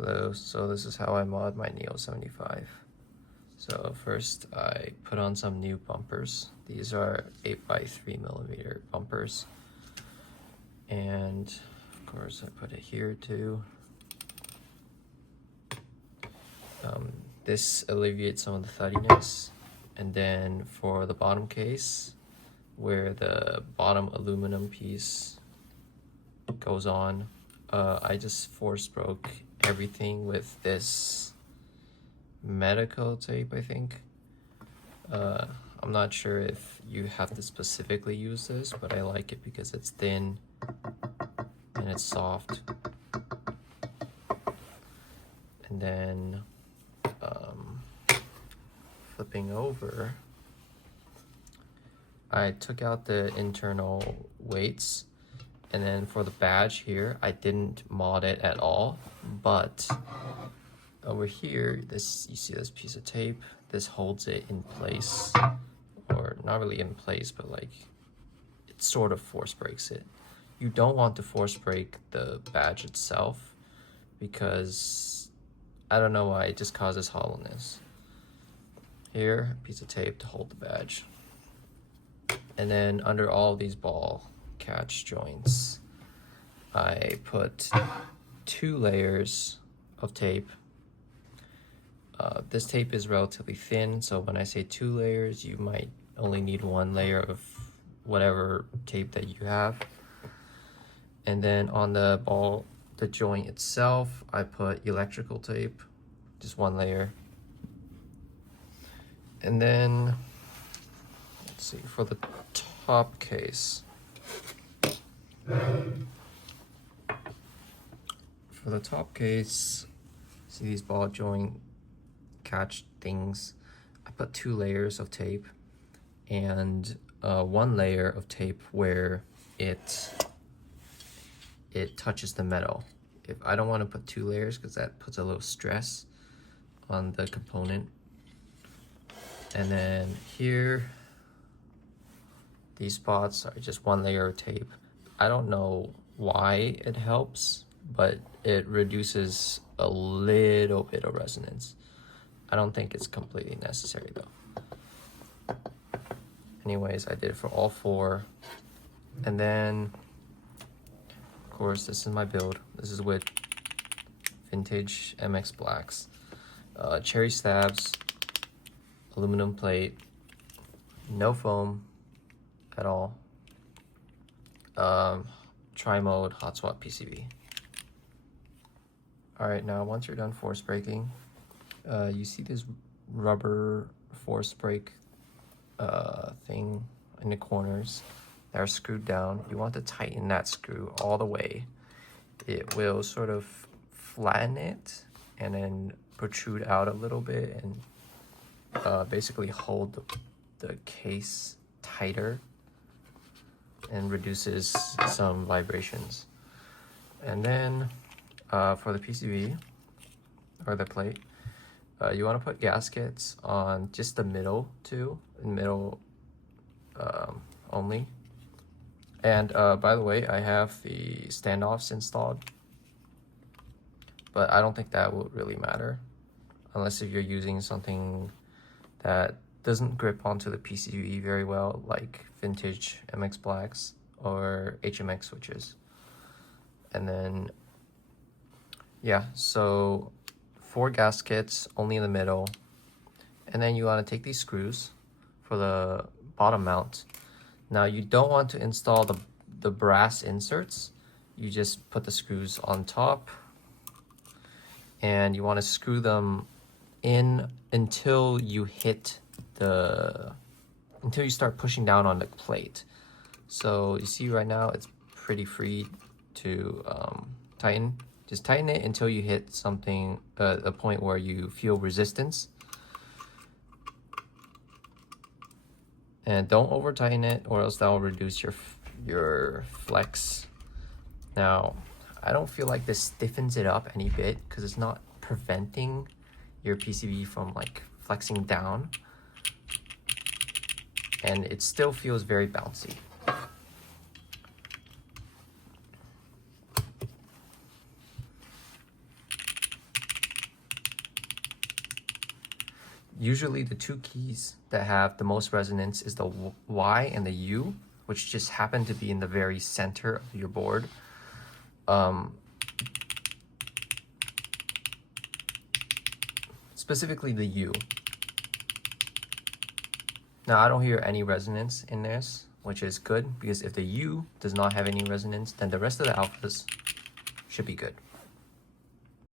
Hello, so this is how I mod my Neo75. So first I put on some new bumpers. These are 8x3mm bumpers. And of course I put it here too. This alleviates some of the thuddiness. And then for the bottom case, where the bottom aluminum piece goes on, I just force broke everything with this medical tape, I think. I'm not sure if you have to specifically use this, but I like it because it's thin and it's soft. And then flipping over, I took out the internal weights, and then for the badge here, I didn't mod it at all, but over here, you see this piece of tape, this holds it in place, or not really in place, but like it sort of force breaks it. You don't want to force break the badge itself because I don't know why, it just causes hollowness. Here, a piece of tape to hold the badge. And then under all these ball catch joints, I put 2 layers of tape. This tape is relatively thin, so when I say 2 layers, you might only need 1 layer of whatever tape that you have. And then on the joint itself, I put electrical tape, just 1 layer. And then, let's see, for the top case, see these ball joint catch things, I put 2 layers of tape and 1 layer of tape where it touches the metal. If I don't want to put 2 layers because that puts a little stress on the component. And then here, these spots are just 1 layer of tape. I don't know why it helps, but it reduces a little bit of resonance. I don't think it's completely necessary though. Anyways, I did it for all 4. And then, of course, this is my build. This is with vintage MX blacks. Cherry stabs, aluminum plate, no foam at all. Tri-mode hot swap PCB. Alright, now once you're done force breaking, you see this rubber force break thing in the corners that are screwed down. You want to tighten that screw all the way. It will sort of flatten it and then protrude out a little bit and basically hold the case tighter and reduces some vibrations. And then for the PCB or the plate, you want to put gaskets on just the middle too, middle only. And by the way, I have the standoffs installed, but I don't think that will really matter unless if you're using something that doesn't grip onto the PCB very well, like vintage MX blacks or HMX switches. And then, yeah, so 4 gaskets only in the middle. And then you want to take these screws for the bottom mount. Now you don't want to install the brass inserts. You just put the screws on top and you want to screw them in until you start pushing down on the plate. So you see right now it's pretty free to tighten. Just tighten it until you hit something, a point where you feel resistance. And don't over tighten it or else that will reduce your flex. Now, I don't feel like this stiffens it up any bit because it's not preventing your PCB from like flexing down. And it still feels very bouncy. Usually the two keys that have the most resonance is the Y and the U, which just happen to be in the very center of your board. Specifically the U. Now I don't hear any resonance in this, which is good, because if the U does not have any resonance, then the rest of the alphas should be good.